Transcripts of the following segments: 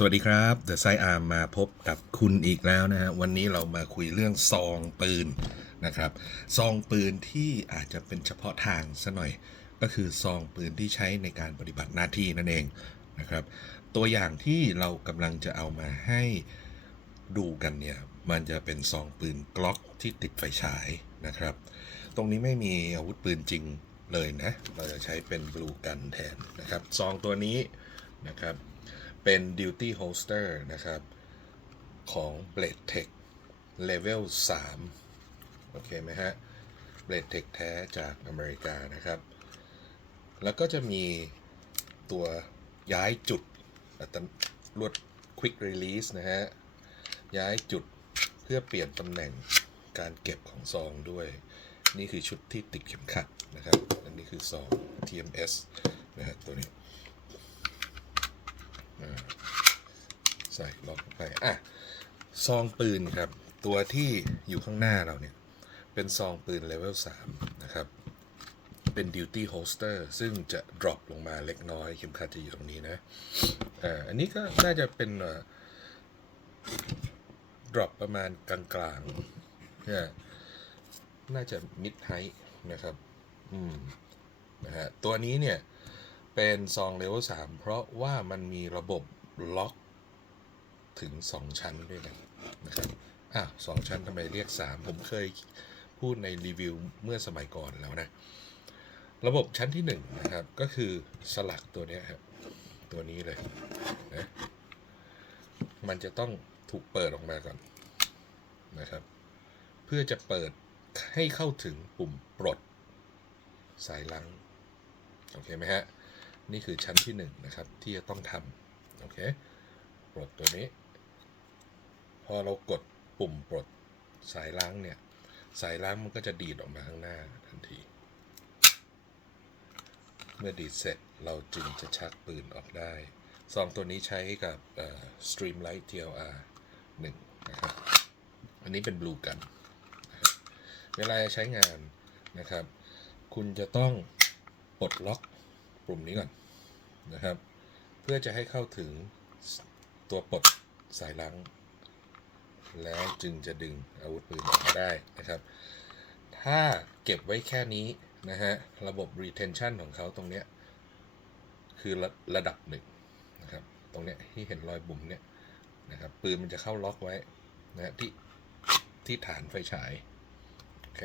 สวัสดีครับ The Side Arm มาพบกับคุณอีกแล้วนะฮะ วันนี้เรามาคุยเรื่องซองปืนนะครับ ซองปืนที่อาจจะเป็นเฉพาะทางซะหน่อย ก็คือซองปืนที่ใช้ในการปฏิบัติหน้าที่นั่นเองนะครับ ตัวอย่างที่เรากำลังจะเอามาให้ดูกันเนี่ย มันจะเป็นซองปืนกล็อกที่ติดไฟฉายนะครับ ตรงนี้ไม่มีอาวุธปืนจริงเลยนะ เราจะใช้เป็นบลูกันแทนนะครับ ซองตัวนี้นะครับ เป็น duty holster นะครับ ของ blade tech level 3 โอเคไหมฮะ blade tech แท้จากอเมริกานะครับ แล้วก็จะมีตัวย้ายจุดอัตรวด quick release นะฮะ ย้ายจุดเพื่อเปลี่ยนตำแหน่งการเก็บของซองด้วย นี่คือชุดที่ติดเข็มขัดนะครับ อันนี้คือซอง TMS นะฮะตัวนี้ ใส่ล็อกไปอะซองปืนครับ ตัวที่อยู่ข้างหน้าเราเนี่ย เป็นซองปืนเลเวล3นะครับ เป็น duty holster ซึ่งจะ drop ลงมาเล็กน้อยเข็มขัดจะอยู่ตรงนี้นะอ่าอันนี้ก็น่าจะเป็นเอ่อ drop ประมาณกลางๆเนี่ยน่าจะ mid height นะครับ อืมนะฮะตัวนี้เนี่ย เป็นซองเลเวล3เพราะว่ามันมีระบบล็อกถึง 2 ชั้นด้วยกันนะครับอ้าวสองชั้นทำไมเรียก 3 ผมเคยพูดในรีวิวเมื่อสมัยก่อนแล้วนะ ระบบชั้นที่ 1 นะครับ ก็คือสลักตัวนี้ครับ ตัวนี้เลยนะมันจะต้องถูกเปิดออกมาก่อนนะครับ เพื่อจะเปิดให้เข้าถึงปุ่มปลดสายลัง โอเคไหมฮะ นี่คือชั้นที่1นะครับ ที่จะต้องทำโอเคปลดตัวนี้ พอเรากดปุ่มปลดสายล้างเนี่ย สายล้างมันก็จะดีดออกมาข้างหน้าทันที เมื่อดีดเสร็จเราจึงจะชักปืนออกได้ซองตัวนี้ใช้กับ Streamlight TLR 1 นะครับ อันนี้เป็นบลูกันเวลาใช้งานนะครับ คุณจะต้องปลดล็อกปุ่มนี้ก่อน นะครับ เพื่อจะให้เข้าถึงตัวปลดสายลัง แล้วจึงจะดึงอาวุธปืนออกมาได้นะครับ ถ้าเก็บไว้แค่นี้นะฮะระบบ retention ของเขาตรงเนี้ยคือระระดับหนึ่งนะครับ ตรงเนี้ยที่เห็นรอยบุ๋มเนี่ยนะครับปืนมันจะเข้าล็อกไว้นะฮะที่ที่ฐานไฟฉายโอเค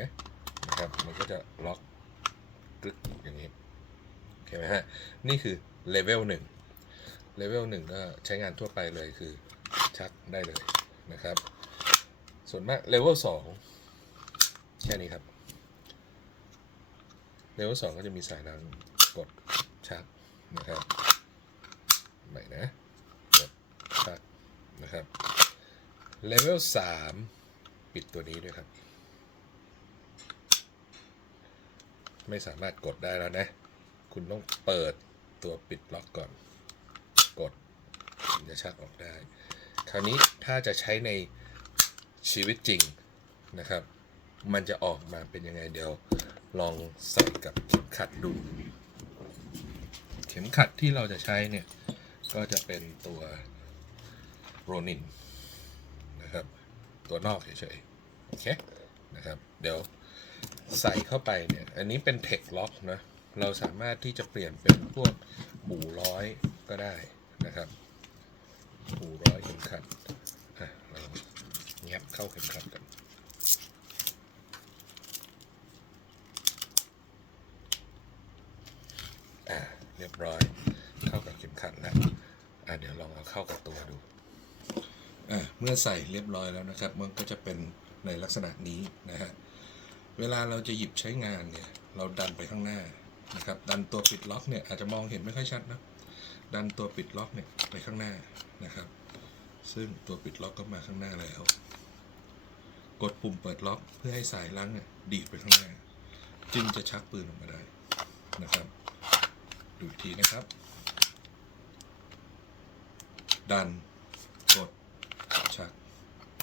นะครับมันก็จะล็อกกึกอย่างนี้โอเคไหมฮะนี่คือ เลเวลหนึ่งเลเวลหนึ่งก็ใช้งานทั่วไปเลยคือชักได้เลยนะครับ ส่วนมากเลเวลสองแค่นี้ครับเลเวลสองก็จะมีสายน้ำกดชักนะครับใหม่นะกดชักนะครับเลเวลสามปิดตัวนี้ด้วยครับ ไม่สามารถกดได้แล้วนะ คุณต้องเปิด ตัวปิดล็อกก่อน กดถึงจะชักออกได้ คราวนี้ถ้าจะใช้ในชีวิตจริงนะครับ มันจะออกมาเป็นยังไงเดี๋ยว ลองใส่กับเข็มขัดดู เข็มขัดที่เราจะใช้เนี่ย ก็จะเป็นตัวโรนินนะครับตัวนอกเฉยๆโอเคนะครับ เดี๋ยวใส่เข้าไปเนี่ย อันนี้เป็นเทคล็อกนะ เราสามารถที่จะเปลี่ยนเป็นพวกบูร้อยก็ได้นะครับบูร้อยเข็มขัดอะเราแงบเข้าเข็มขัดกันอ่าเรียบร้อยเข้ากับเข็มขัดแล้วอ่าเดี๋ยวลองเอาเข้ากับตัวดูอ่าเมื่อใส่เรียบร้อยแล้วนะครับ มันก็จะเป็นในลักษณะนี้นะฮะเวลาเราจะหยิบใช้งานเนี่ย เราดันไปข้างหน้า นะครับ ดันตัวปิดล็อกเนี่ยอาจจะมองเห็นไม่ค่อยชัดนะ ดันตัวปิดล็อกเนี่ยไปข้างหน้านะครับ ซึ่งตัวปิดล็อกก็มาข้างหน้าแล้ว กดปุ่มเปิดล็อกเพื่อให้สายลังเนี่ยดีดไปข้างหน้า จึงจะชักปืนออกมาได้นะครับ ดูอีกทีนะครับ ดัน กด ชัก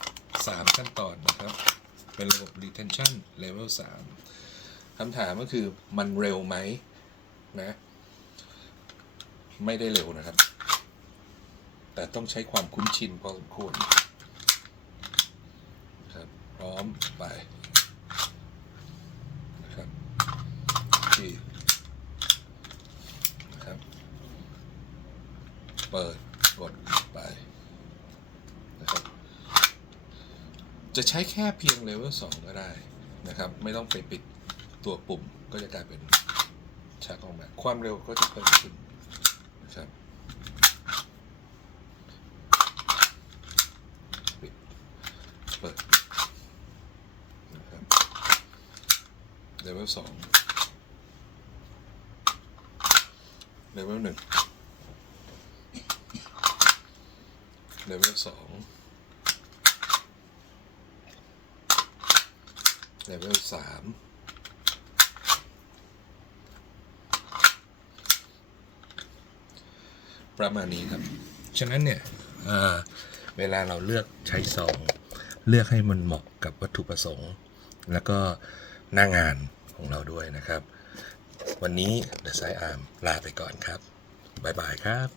3 ขั้นตอนนะครับ เป็นระบบ retention level 3 คำถามก็คือมันเร็วไหมนะ ไม่ได้เร็วนะครับ แต่ต้องใช้ความคุ้นชินพอสมควรครับ พร้อมไปนะครับที่นะครับ เปิดกดไปนะครับ จะใช้แค่เพียงเลเวล2ก็ได้นะครับ ไม่ต้องไปปิด ตัวปุ่มก็จะกลายเป็นชักออกมา ความเร็วก็จะเพิ่มขึ้นนะครับปิดเปิดนะครับเลเวล2เลเวล1เลเวล2เลเวลสาม ประมาณนี้ครับ ฉะนั้นเนี่ยเวลาเราเลือกใช้ซอง เลือกให้มันเหมาะกับวัตถุประสงค์ แล้วก็หน้างานของเราด้วยนะครับ วันนี้ The Side Arm ลาไปก่อนครับ บ๊ายบายครับ